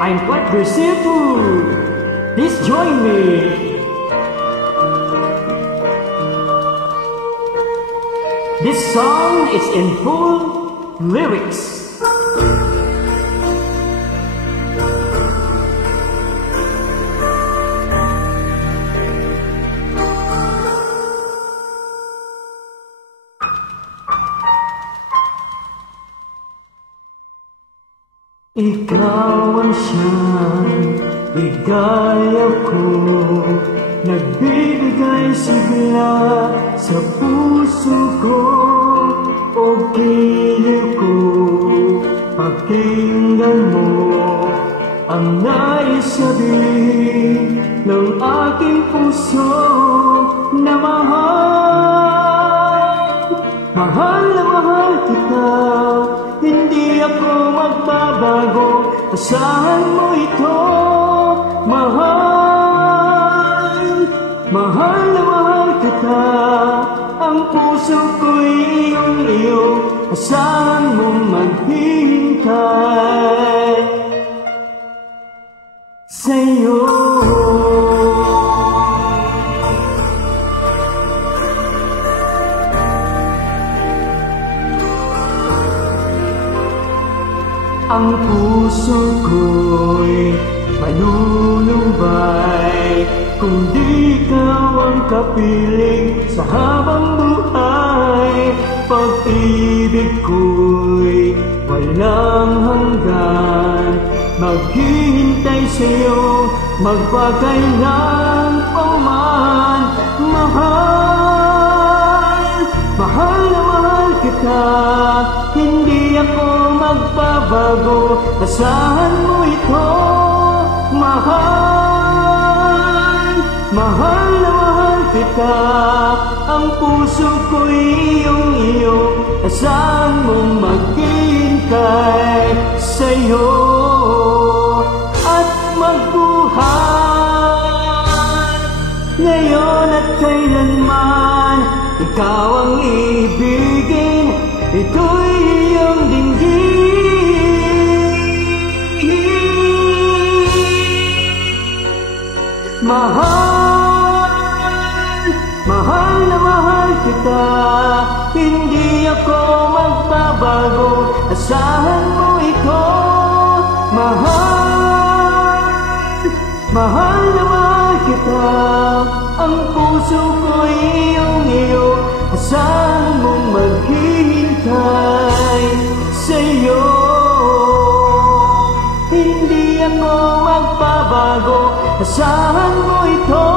I'm quite grateful. Please join me. This song is in full lyrics. Ikaw ang siyang ligaya ko, nagbibigay sigla sa puso ko o giliw ko. Pakinggan mo ang nais sabihin ng aking puso na mahal. Mahal na mahal kita, hindi ako magbabago, asahan mo ito. Mahal, mahal na mahal kita, ang puso ko'y iyong-iyo, asahan mo maghintay sa'yo. Ang puso ko'y malulumbay kung di ikaw ang kapiling sa habang buhay. Pag-ibig ko'y walang hanggan, maghihintay sa'yo magpakailan pa man. Mahal, mahal na mahal kita, hindi ako magbabago, asahan mo ito. Mahal, mahal na mahal kita, ang puso ko'y iyong-iyo, asahan mo maghintay sa'yo at magbuhay ngayon at kailanman. Ikaw ang ibigin, ito'y iyong dinggin. Mahal, mahal na mahal kita, hindi ako magbabago, asahan mo ito. Mahal, mahal na mahal kita, ang puso ko'y iyong-iyo, asahan mo maghihintay sa'yo. Hindi ako magbabago, asahan mo ito.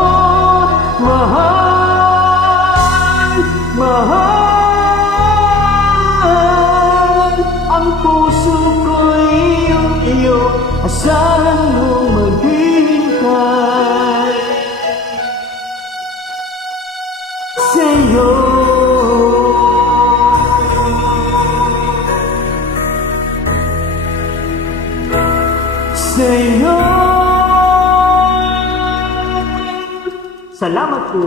Mahal, mahal, ang puso ko'y iyong-iyo, asahan mo maghihintay sa'yo. Sa'yo. Salamat po.